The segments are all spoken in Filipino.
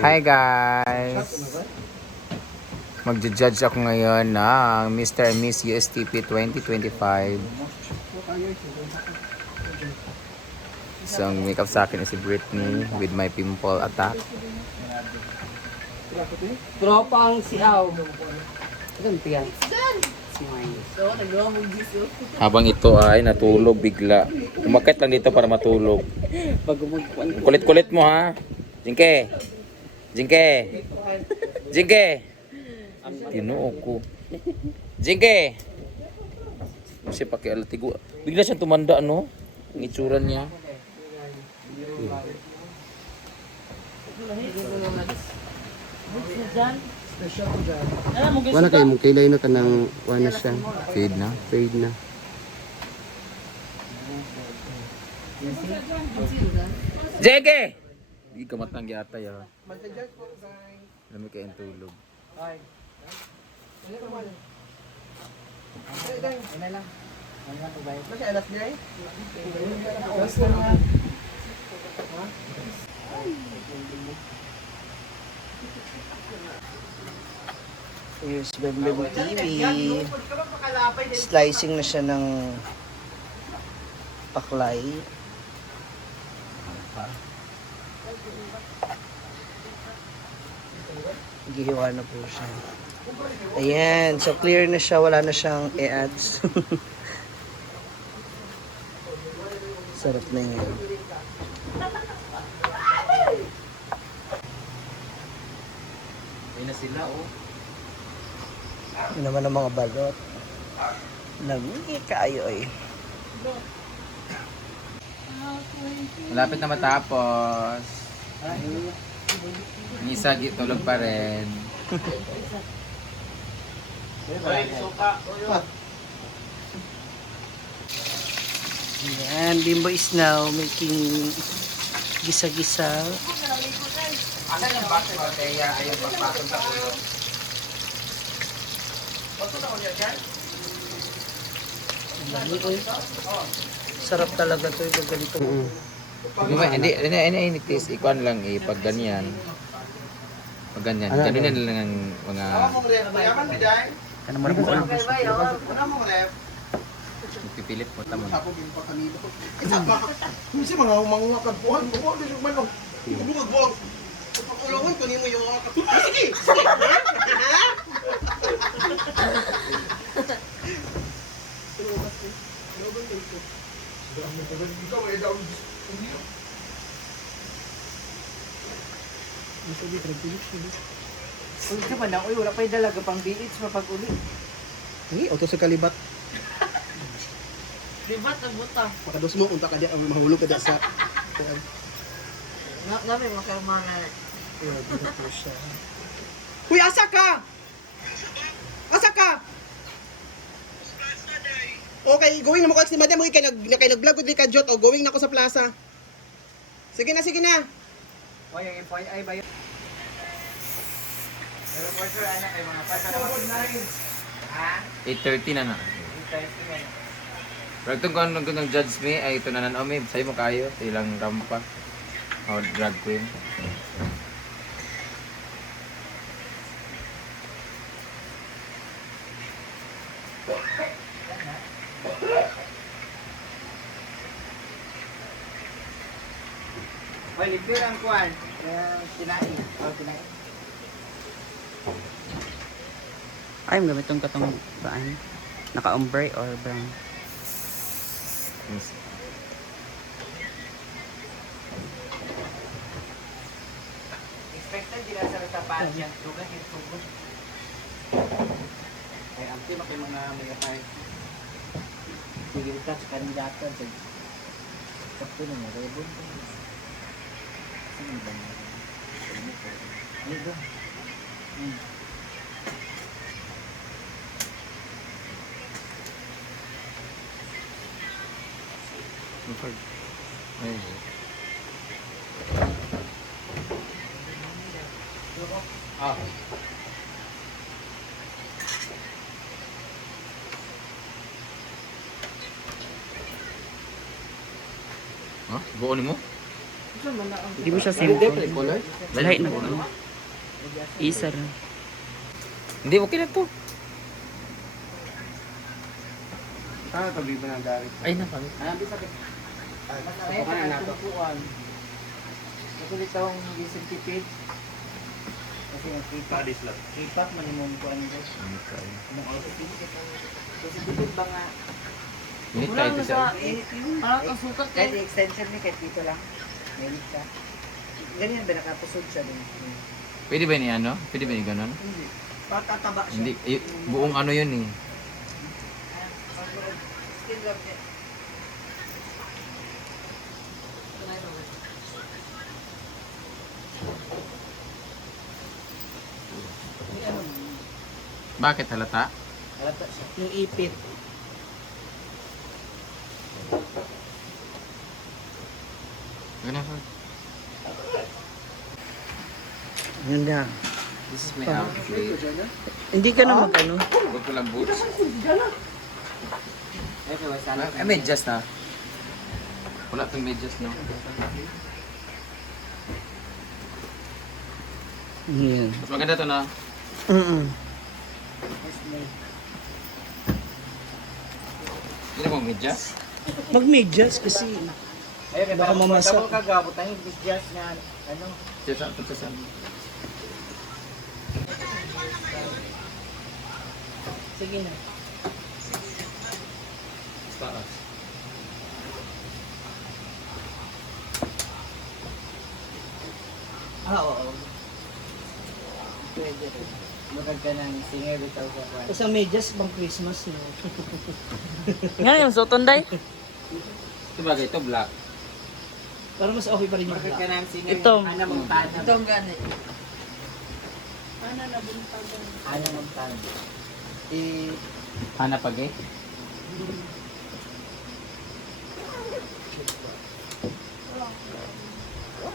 Hi guys! Magja-judge ako ngayon ng Mr. and Miss USTP 2025. Isang makeup sa akin is si Britney with my pimple attack. Tropang siaw. Ganti yan. Habang ito ay natulog bigla. Umakit lang dito para matulog. Kulit-kulit mo ha. Jingke. Jingke. Jingke. Tinuo ko. Jingke. Kasi pakialatigo. Bigla siyang tumanda ano? Ang itsura niya. Wala kayo mong kilay na kanang wala siya. Fade na. Fade na. Jingke! Hindi ka matanggi ata ya. Alam mo kayong tulog. Here's Bemblem TV. Slicing na siya ng paklay. Gihiwa na po siya. Ayan, so clear na siya, wala na siyang e-ads. Sarap na yan. Ayun na sila oh. Yun naman ang mga balot. Lami kayo eh. Malapit na matapos. Ang isa gi- tulog pa rin. Ayan, Bimbo is now making gisa-gisa. Asan yung box mo? Kaya ayaw magpasok sa ulo. Lami ko eh. Sarap talaga to yung ganito. Hindi, ba- hindi, hindi, hindi, hindi, tis, ikuan lang eh, pag ganyan. Pag ganyan, ganyan lang ang mga Ano mo na pipilit mo, tama. Kasi mga mga kadbuhan, buwan din yung. Bukag buwan. Pakulungan ko nimo yung mga katulad. Ah, Sige, sige. Ha? Ikaw ay daw. Uy, ka man na. Uy, wala pa yung dalaga pang village mapag-uli. Ay, auto sa kalibat. Diba, tabuta. Pakados mo unta ka di ang mahulog ka di sa. Na, namin makarmana. Uy, asa ka? Asa ka? Okay, going na mo ko si madam. Uy, kay nag kay nag-vlog gud ka Jot o going na ko sa plaza. Sige na, sige na. Uy, yung FYI ba yun? Pero for sure, anak, ay mga pasa na 8.30 na na. Pero itong kung anong kung judge me, ay ito na na, may sa'yo mo kayo, ilang rampa. O drag queen. Uy, ligdo ang kuwan. Uh, kinain. Oh, kinain. Ay, gamit tong katong baan. Naka-ombre or brown. Expected din sa tapat yan. Tugan yung tugod. Ay, ampi makay mga may apay. Sige ka sa. Sakto na mga rebon. Sino ba niya? Ito. Hmm. Ay, Ah. Ha? Buo ni mo? Hindi mo siya simple. Lahat na po. Isa rin. Hindi, okay na to. Ah, tabi ba ng dari? Ay, nakami. Hanapin sa akin. Ito ka na nato. Ito dito ang centipede. Kasi ang kipak. Kipak, manimong ko ano ito. Anong oras? Kasi dito ba nga, Minute tayo ito siya. Parang ang sukat kahit extension ni kahit dito lang. Meron ka. Ganyan ba nakapusod siya din? Pwede ba ni ano? Pwede ba ni ganon? Hindi. Patataba siya. Hindi, eh, buong ano yun eh. Skin love niya. Bakit halata? Halata siya. Yung ipit. Ganun po. Yun na. This is my outfit. Hindi ka na mag-ano. Huwag ko lang boots. Ay, medyas na. Wala itong medyas, no? Yan. Mas maganda to na. Mm-mm. Hindi na mo medyas? Mag-medyas kasi Ay, kaya Baka mamasa. mamasa. ka gabot. Ang jazz na, ano, Diyan sa ito sa sige na. taas. Ah, oo. Pwede rin. Magag ka ng singer without a choir. sa medyas bang Christmas no. Nga yung sutonday. Ito bagay, ito black. Para mas okay pa rin yung Magag black. ka ng singer. Ito. Ana Montana. Ito ang gani. Ana Montana. Eh, Hana pag eh.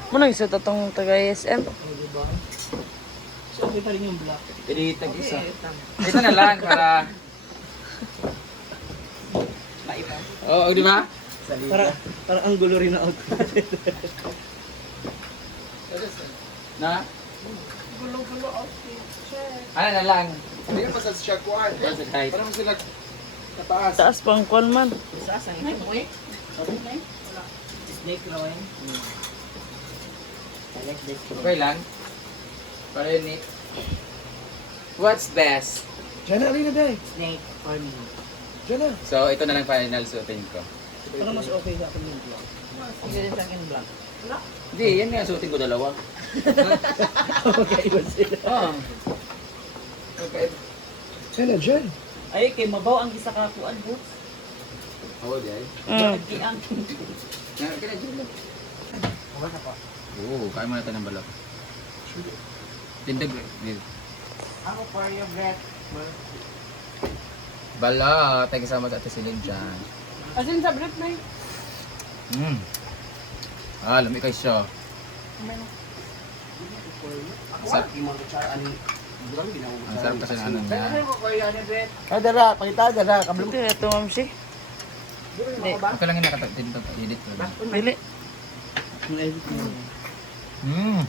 Muna isa to tong taga SM. mas okay pa rin yung black. Pwede tag isa. Ito na lang para... Oo, di ba? Para, para ang gulo rin na outfit. Na? Ano na lang? Hindi ka masas siya kuhan. Para sa height. Para mo sila kataas. Taas pang kwan man. Saan ito? Snake na yun. I like this one. Okay lang. Para yun eh. What's best? Diyan na, alin na dahil. Snake for me. Diyan na. So, ito na lang final suotin ko. Para mas okay sa akin yung black. Sige din sa akin black. Hindi, yan nga suotin ko dalawa. Magkaiba sila. Oo. Okay. Diyan na, dyan. Ay, kay mabaw ang isa ka kuan boots. Oo, di ay. Mm. Kiang. Nga, kaya dyan lang. Oo, kaya mo natin ng balak. Tindag. Ako for your breath. Bala, tayo kasama sa ate Celine dyan. Asin sa brief na Mm. Ah, lami kay siya. Sa, ang sarap kasi ng ano niya. Ah, dara. Pakita, dara. Kablo. Ito, ito ma'am si. Okay lang yun nakatag dito. Edit ko. Dili. Yung edit mo. Mm.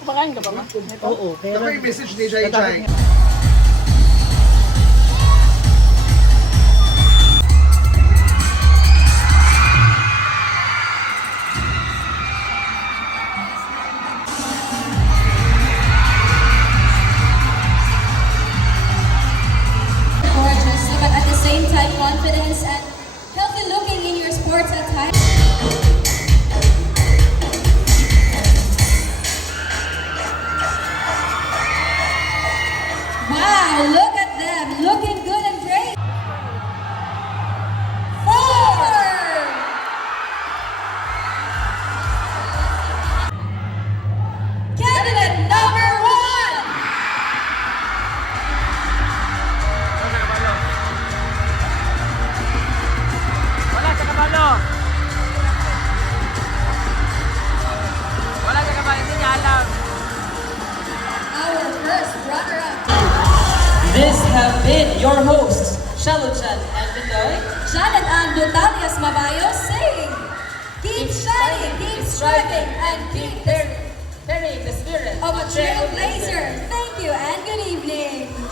Kumakain ka pa ma? Oo, kaya Ako yung message ni Jai Jai. your hosts, Shaluchan and Bitoy, Janet and Notalias Mabayo saying, keep shining, keep striving, and keep carrying the spirit of a trailblazer. Thank you and good evening.